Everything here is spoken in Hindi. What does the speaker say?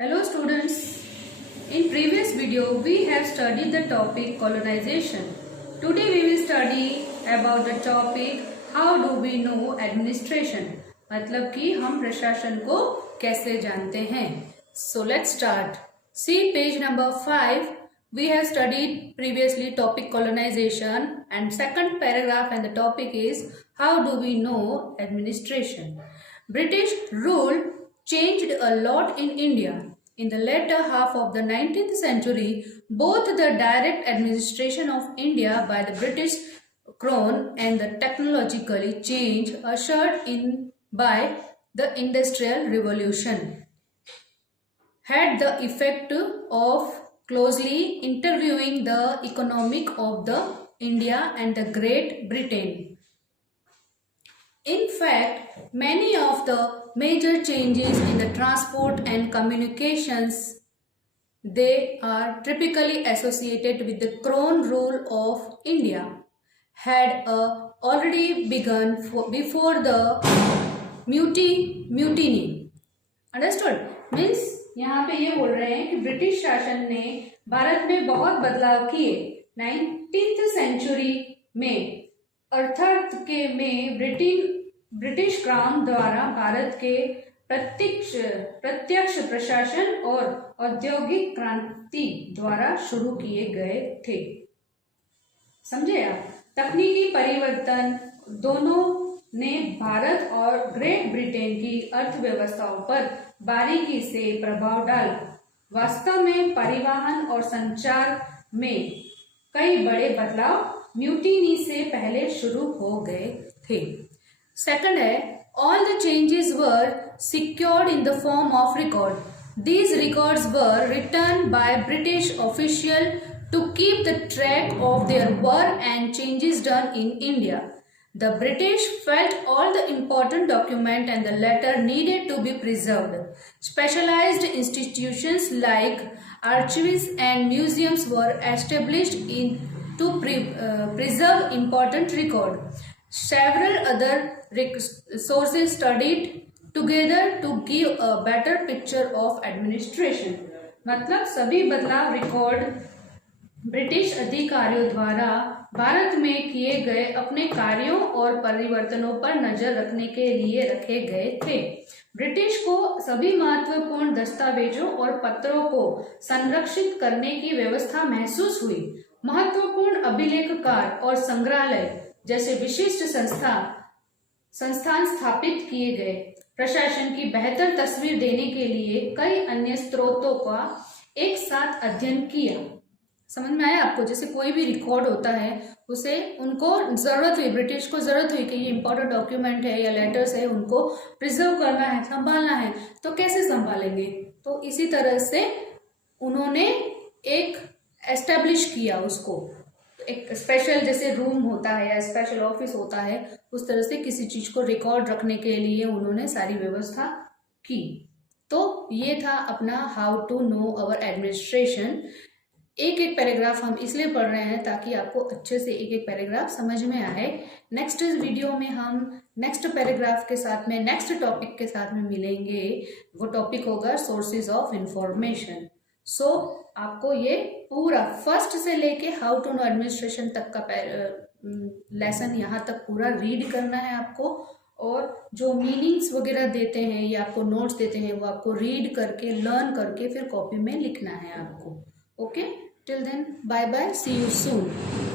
Hello students, in previous video we have studied the topic colonization. Today we will study about the topic how do we know administration, मतलब कि हम प्रशासन को कैसे जानते हैं. So let's start. See page number 5. We have studied previously topic colonization and second paragraph and the topic is how do we know administration. British rule changed a lot in India. In the latter half of the 19th century, both the direct administration of India by the British Crown and the technologically change ushered in by the Industrial Revolution had the effect of closely interviewing the economic of the India and the Great Britain. In fact, many of the major changes in the transport and communications, they are typically associated with the Crown rule of India, had already begun before the mutiny. Understood? Means यहाँ पे ये बोल रहे हैं कि ब्रिटिश शासन ने भारत में बहुत बदलाव किए 19th सेंचुरी में. अर्थात के में ब्रिटिश क्राउन द्वारा भारत के प्रत्यक्ष प्रशासन और औद्योगिक क्रांति द्वारा शुरू किए गए थे. समझे आप? तकनीकी परिवर्तन दोनों ने भारत और ग्रेट ब्रिटेन की अर्थव्यवस्थाओं पर बारीकी से प्रभाव डाला. वास्तव में परिवहन और संचार में कई बड़े बदलाव म्यूटिनी से पहले शुरू हो गए थे. सेकंड है, all the changes were secured in the form of record. These records were written by British officials to keep the track of their work and changes done in India. The British felt all the important documents and the letter needed to be preserved. Specialized institutions like archives and museums were established to preserve important records. Several other sources studied together to give a better picture of administration. मतलब सभी बदलाव रिकॉर्ड ब्रिटिश अधिकारियों द्वारा भारत में किए गए अपने कार्यों और परिवर्तनों पर नजर रखने के लिए रखे गए थे. ब्रिटिश को सभी महत्वपूर्ण दस्तावेजों और पत्रों को संरक्षित करने की व्यवस्था महसूस हुई. महत्वपूर्ण अभिलेखकार और संग्रहालय जैसे विशिष्ट संस्थान स्थापित किए गए. प्रशासन की बेहतर तस्वीर देने के लिए कई अन्य स्रोतों का एक साथ अध्ययन किया. समझ में आया आपको? जैसे कोई भी रिकॉर्ड होता है उसे उनको जरूरत हुई, ब्रिटिश को जरूरत हुई कि ये इंपॉर्टेंट डॉक्यूमेंट है या लेटर्स है, उनको प्रिजर्व करना है, संभालना है. तो कैसे संभालेंगे? तो इसी तरह से उन्होंने एक एस्टेब्लिश किया उसको. एक स्पेशल जैसे रूम होता है या स्पेशल ऑफिस होता है, उस तरह से किसी चीज को रिकॉर्ड रखने के लिए उन्होंने सारी व्यवस्था की. तो ये था अपना how to know our administration. एक एक पैराग्राफ हम इसलिए पढ़ रहे हैं ताकि आपको अच्छे से एक एक पैराग्राफ समझ में आए. नेक्स्ट वीडियो में हम नेक्स्ट पैराग्राफ के साथ में नेक्स्ट टॉपिक के साथ में मिलेंगे. वो टॉपिक होगा सोर्सेज ऑफ इंफॉर्मेशन. सो आपको ये पूरा फर्स्ट से लेके हाउ टू नो एडमिनिस्ट्रेशन तक का लेसन यहाँ तक पूरा रीड करना है आपको. और जो मीनिंग्स वगैरह देते हैं या आपको नोट्स देते हैं वो आपको रीड करके लर्न करके फिर कॉपी में लिखना है आपको. Okay, till then bye bye, see you soon.